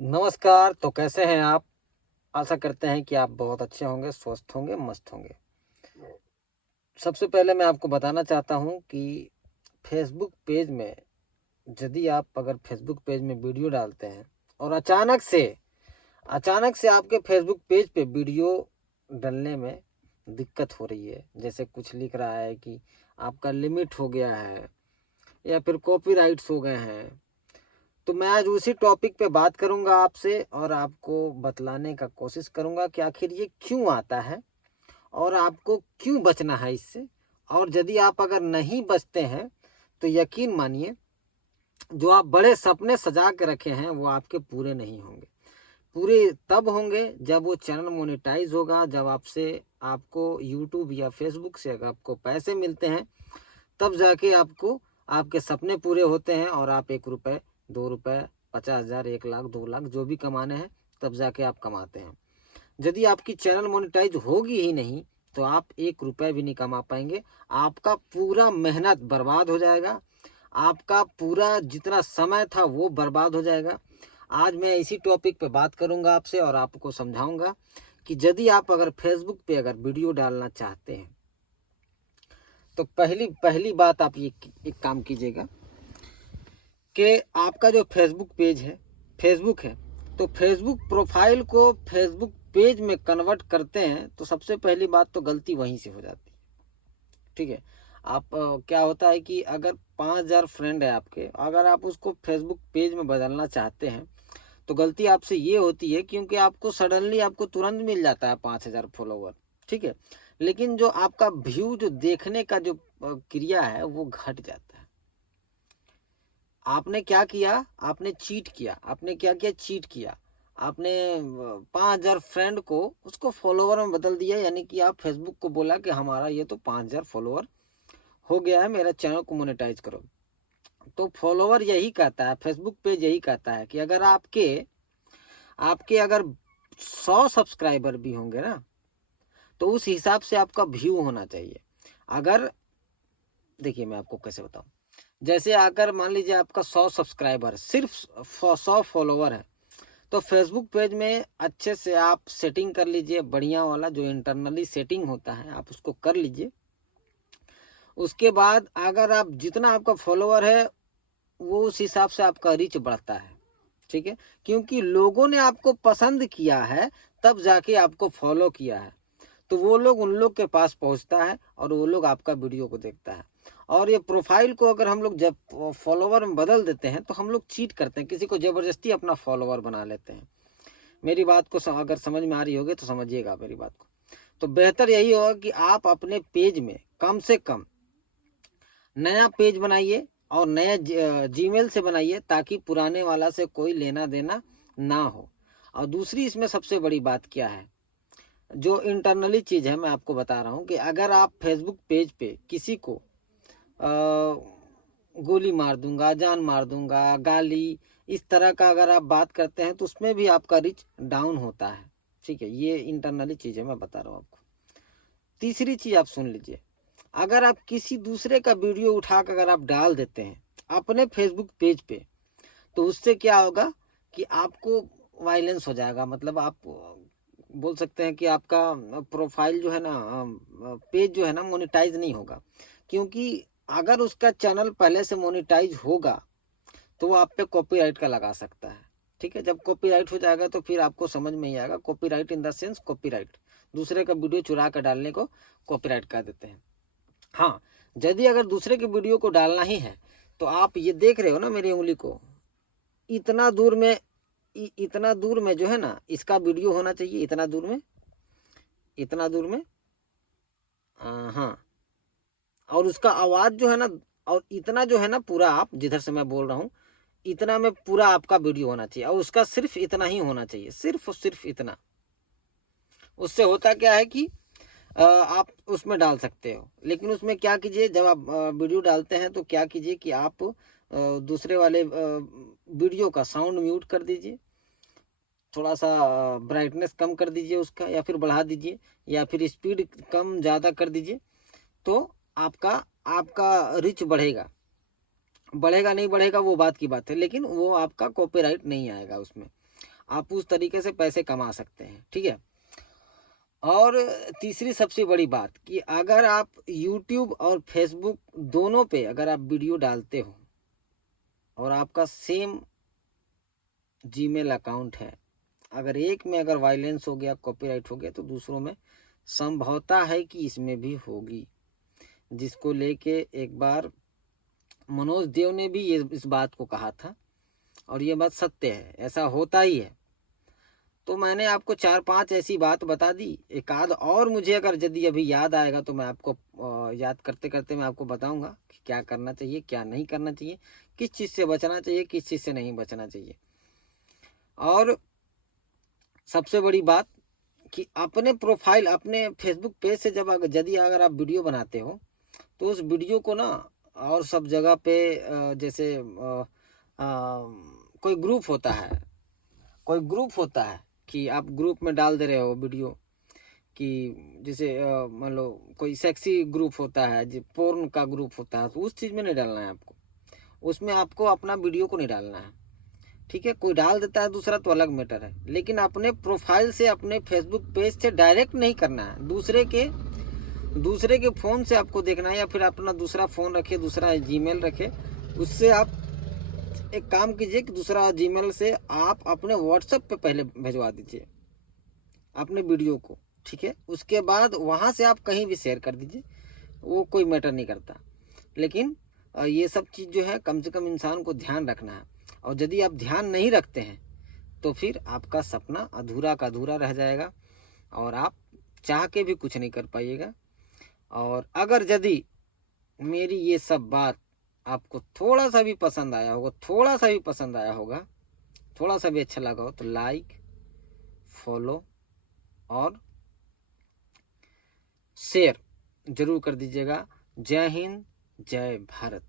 नमस्कार। तो कैसे हैं आप? आशा करते हैं कि आप बहुत अच्छे होंगे, स्वस्थ होंगे, मस्त होंगे। सबसे पहले मैं आपको बताना चाहता हूँ कि फ़ेसबुक पेज में यदि आप अगर फ़ेसबुक पेज में वीडियो डालते हैं और अचानक से आपके फ़ेसबुक पेज पे वीडियो डलने में दिक्कत हो रही है। जैसे कुछ लिख रहा है कि आपका लिमिट हो गया है या फिर कॉपीराइट्स हो गए हैं। तो मैं आज उसी टॉपिक पे बात करूंगा आपसे और आपको बतलाने का कोशिश करूंगा कि आखिर ये क्यों आता है और आपको क्यों बचना है इससे। और यदि आप अगर नहीं बचते हैं तो यकीन मानिए, जो आप बड़े सपने सजा के रखे हैं वो आपके पूरे नहीं होंगे। पूरे तब होंगे जब वो चैनल मोनेटाइज होगा, जब आपसे आपको यूट्यूब या फेसबुक से अगर आपको पैसे मिलते हैं, तब जाके आपको आपके सपने पूरे होते हैं और आप 1 रुपये, 2 रुपये, 50,000, 1 लाख, 2 लाख जो भी कमाने हैं तब जाके आप कमाते हैं। यदि आपकी चैनल मोनेटाइज होगी ही नहीं तो आप 1 रुपये भी नहीं कमा पाएंगे। आपका पूरा मेहनत बर्बाद हो जाएगा, आपका पूरा जितना समय था वो बर्बाद हो जाएगा। आज मैं इसी टॉपिक पे बात करूंगा आपसे और आपको समझाऊंगा कि यदि आप अगर फेसबुक पे अगर वीडियो डालना चाहते हैं तो पहली पहली बात आप ये एक काम कीजिएगा कि आपका जो फेसबुक पेज है, फेसबुक है, तो फेसबुक प्रोफाइल को फेसबुक पेज में कन्वर्ट करते हैं तो सबसे पहली बात तो गलती वहीं से हो जाती है। ठीक है। आप क्या होता है कि अगर 5,000 फ्रेंड है आपके, अगर आप उसको फेसबुक पेज में बदलना चाहते हैं तो गलती आपसे ये होती है क्योंकि आपको सडनली आपको तुरंत मिल जाता है 5,000 फॉलोवर। ठीक है। लेकिन जो आपका व्यू, जो देखने का जो क्रिया है वो घट जाता है। आपने क्या किया? आपने चीट किया। आपने क्या किया? चीट किया। आपने 5,000 फ्रेंड को उसको फॉलोवर में बदल दिया, यानी कि आप फेसबुक को बोला कि हमारा ये तो 5,000 फॉलोवर हो गया है, मेरा चैनल को मोनेटाइज करो। तो फॉलोवर यही कहता है, फेसबुक पेज यही कहता है कि अगर आपके आपके अगर 100 सब्सक्राइबर भी होंगे ना तो उस हिसाब से आपका व्यू होना चाहिए। अगर देखिए मैं आपको कैसे बताऊं, जैसे अगर मान लीजिए आपका 100 सब्सक्राइबर, सिर्फ 100 फॉलोवर है, तो फेसबुक पेज में अच्छे से आप सेटिंग कर लीजिए, बढ़िया वाला जो इंटरनली सेटिंग होता है आप उसको कर लीजिए। उसके बाद अगर आप जितना आपका फॉलोवर है वो उस हिसाब से आपका रीच बढ़ता है। ठीक है। क्योंकि लोगों ने आपको पसंद किया है तब जाके आपको फॉलो किया है, तो वो लोग उन लोग के पास पहुंचता है और वो लोग आपका वीडियो को देखता है। और ये प्रोफाइल को अगर हम लोग जब फॉलोवर में बदल देते हैं तो हम लोग चीट करते हैं, किसी को जबरदस्ती अपना फॉलोवर बना लेते हैं। मेरी बात को अगर समझ में आ रही होगी तो समझिएगा मेरी बात को। तो बेहतर यही होगा कि आप अपने पेज में कम से कम नया पेज बनाइए और नया जीमेल से बनाइए ताकि पुराने वाला से कोई लेना देना ना हो। और दूसरी इसमें सबसे बड़ी बात क्या है, जो इंटरनली चीज़ है मैं आपको बता रहा हूँ कि अगर आप फेसबुक पेज पे किसी को गोली मार दूंगा, जान मार दूंगा, गाली, इस तरह का अगर आप बात करते हैं तो उसमें भी आपका रीच डाउन होता है। ठीक है। ये इंटरनली चीज़ है, मैं बता रहा हूँ आपको। तीसरी चीज़ आप सुन लीजिए, अगर आप किसी दूसरे का वीडियो उठा कर अगर आप डाल देते हैं अपने फेसबुक पेज पे तो उससे क्या होगा कि आपको वायलेंस हो जाएगा। मतलब आप बोल सकते हैं कि आपका प्रोफाइल जो है ना, पेज जो है ना मोनेटाइज नहीं होगा। क्योंकि अगर उसका चैनल पहले से मोनेटाइज होगा तो वो आप पे कॉपीराइट का लगा सकता है। ठीक है। जब कॉपीराइट हो जाएगा तो फिर आपको समझ में ही आएगा। Copyright in the sense copyright, दूसरे का वीडियो चुरा कर डालने को कॉपीराइट कर देते हैं। हाँ, यदि अगर दूसरे के वीडियो को डालना ही है तो आप ये देख रहे हो ना मेरी उंगली को, इतना दूर में, इतना दूर में जो है ना इसका वीडियो होना चाहिए, इतना दूर में, इतना दूर में। हाँ। और उसका आवाज जो है ना, और इतना जो है ना पूरा, आप जिधर से मैं बोल रहा हूँ इतना में पूरा आपका वीडियो होना चाहिए और उसका सिर्फ इतना ही होना चाहिए, सिर्फ और सिर्फ इतना। उससे होता क्या है कि आप उसमें डाल सकते हो। लेकिन उसमें क्या कीजिए, जब आप वीडियो डालते हैं तो क्या कीजिए कि आप दूसरे वाले वीडियो का साउंड म्यूट कर दीजिए, थोड़ा सा ब्राइटनेस कम कर दीजिए उसका, या फिर बढ़ा दीजिए, या फिर स्पीड कम ज़्यादा कर दीजिए। तो आपका आपका रीच बढ़ेगा। बढ़ेगा नहीं बढ़ेगा वो बात की बात है, लेकिन वो आपका कॉपीराइट नहीं आएगा उसमें। आप उस तरीके से पैसे कमा सकते हैं, ठीक है। और तीसरी सबसे बड़ी बात कि अगर आप यूट्यूब और फेसबुक दोनों पे अगर आप वीडियो डालते हो और आपका सेम जीमेल अकाउंट है, अगर एक में अगर वायलेंस हो गया, कॉपीराइट हो गया, तो दूसरों में संभवता है कि इसमें भी होगी, जिसको लेके एक बार मनोज देव ने भी ये इस बात को कहा था और ये बात सत्य है, ऐसा होता ही है। तो मैंने आपको 4-5 ऐसी बात बता दी। एक आध और मुझे अगर यदि अभी याद आएगा तो मैं आपको याद करते करते मैं आपको बताऊंगा कि क्या करना चाहिए, क्या नहीं करना चाहिए, किस चीज़ से बचना चाहिए, किस चीज़ से नहीं बचना चाहिए। और सबसे बड़ी बात कि अपने प्रोफाइल, अपने फेसबुक पेज से जब यदि अगर आप वीडियो बनाते हो तो उस वीडियो को ना और सब जगह पे जैसे कोई ग्रुप होता है, कोई ग्रुप होता है कि आप ग्रुप में डाल दे रहे हो वीडियो, कि जैसे मान लो कोई सेक्सी ग्रुप होता है, जो पोर्न का ग्रुप होता है, तो उस चीज़ में नहीं डालना है आपको, उसमें आपको अपना वीडियो को नहीं डालना है, ठीक है। कोई डाल देता है दूसरा तो अलग मैटर है, लेकिन अपने प्रोफाइल से, अपने फेसबुक पेज से डायरेक्ट नहीं करना है, दूसरे के फ़ोन से आपको देखना है, या फिर अपना दूसरा फ़ोन रखे, दूसरा जीमेल रखे, उससे आप एक काम कीजिए कि दूसरा जीमेल से आप अपने व्हाट्सएप पे पहले भिजवा दीजिए अपने वीडियो को, ठीक है। उसके बाद वहाँ से आप कहीं भी शेयर कर दीजिए, वो कोई मैटर नहीं करता। लेकिन ये सब चीज़ जो है कम से कम इंसान को ध्यान रखना है, और यदि आप ध्यान नहीं रखते हैं तो फिर आपका सपना अधूरा का अधूरा रह जाएगा और आप चाह के भी कुछ नहीं कर पाइएगा। और अगर यदि मेरी ये सब बात आपको थोड़ा सा भी पसंद आया होगा, थोड़ा सा भी पसंद आया होगा, थोड़ा सा भी अच्छा लगा हो, तो लाइक, फॉलो और शेयर जरूर कर दीजिएगा। जय हिंद, जय भारत।